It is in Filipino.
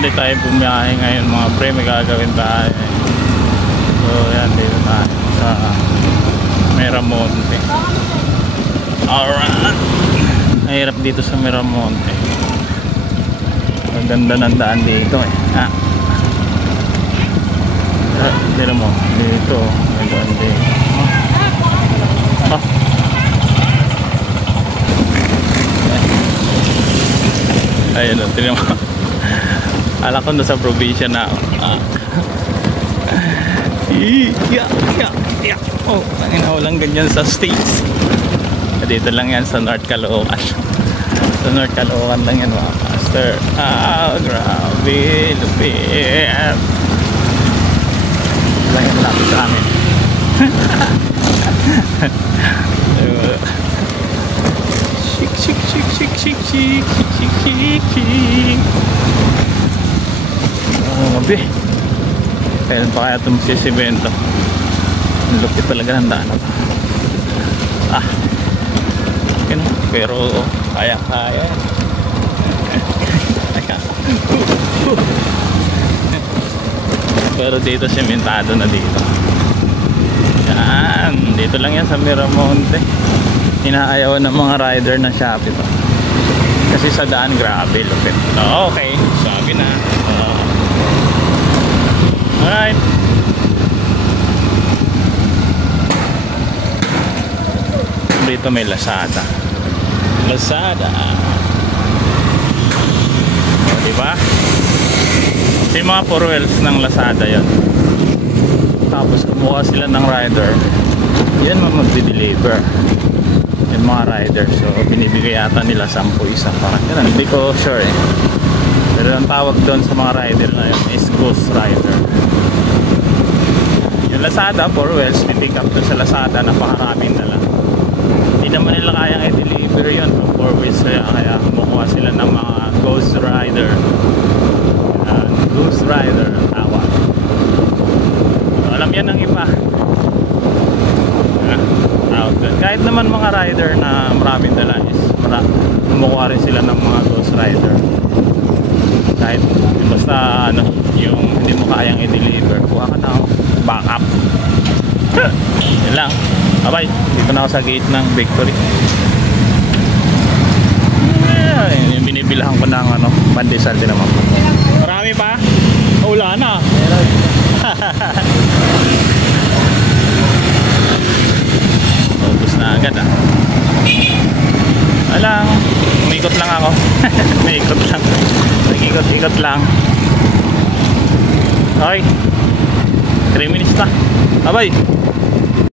Yan, di tayo bumiyahe ngayon mga pre, may gagawin tayo. So yan, dito tayo sa Miramonte. Alright, mahirap dito sa Miramonte. Ang ganda ng daan dito eh. Dito mo, dito ang daan dito. Ayun o, tignan mo. Alam ko na sa probinsya na ako. Oh, walang ganyan sa States. Dito lang yan sa North Caloocan. Sa North Caloocan lang yan mga master. Grabe, lupit. Lang yan lapit sa amin. Shik. Gabi. Kailan pa kaya itong sisimento? Ang lupit talaga ng daan. Pero kaya. Pero dito simentado na dito. Yan. Dito lang yan sa Miramonte. Inaayawan ng mga rider na Shopee to. Kasi sa daan grabe lupit. Okay, sabi na. Alright. Dito may Lazada. Diba? Yung mga 4 wheels ng Lazada yon. Tapos kumuha sila ng rider. Yan mag-deliver yung mga rider. So binibigay yata nila 10 isa. Parang yan, hindi ko sure eh. Pero ang tawag doon sa mga rider na yun is Ghost Rider. Yung Lazada 4 wheels, pipick up doon sa Lazada, napakaraming dala. Hindi naman nila kayang i-deliver yun kung 4 wheels, kaya kumukuha sila ng mga Ghost Rider. Ghost Rider ang tawag. So, alam yan ng iba. Kahit naman mga rider na maraming dala is kumukuha rin sila ng mga Ghost Rider. Kahit basta ano, yung hindi mo kayang i-deliver, kuha ka na backup. Yan lang. Bye, dito na ako sa gate ng Victory. Yung binibilahan ko ng ano, pandesal din naman. Marami pa? Wala na. Ubus na agad Alang, umikot lang ako. Umikot lang. Nag-ikot-ikot lang. Okay. 3 minutes na. Bye-bye.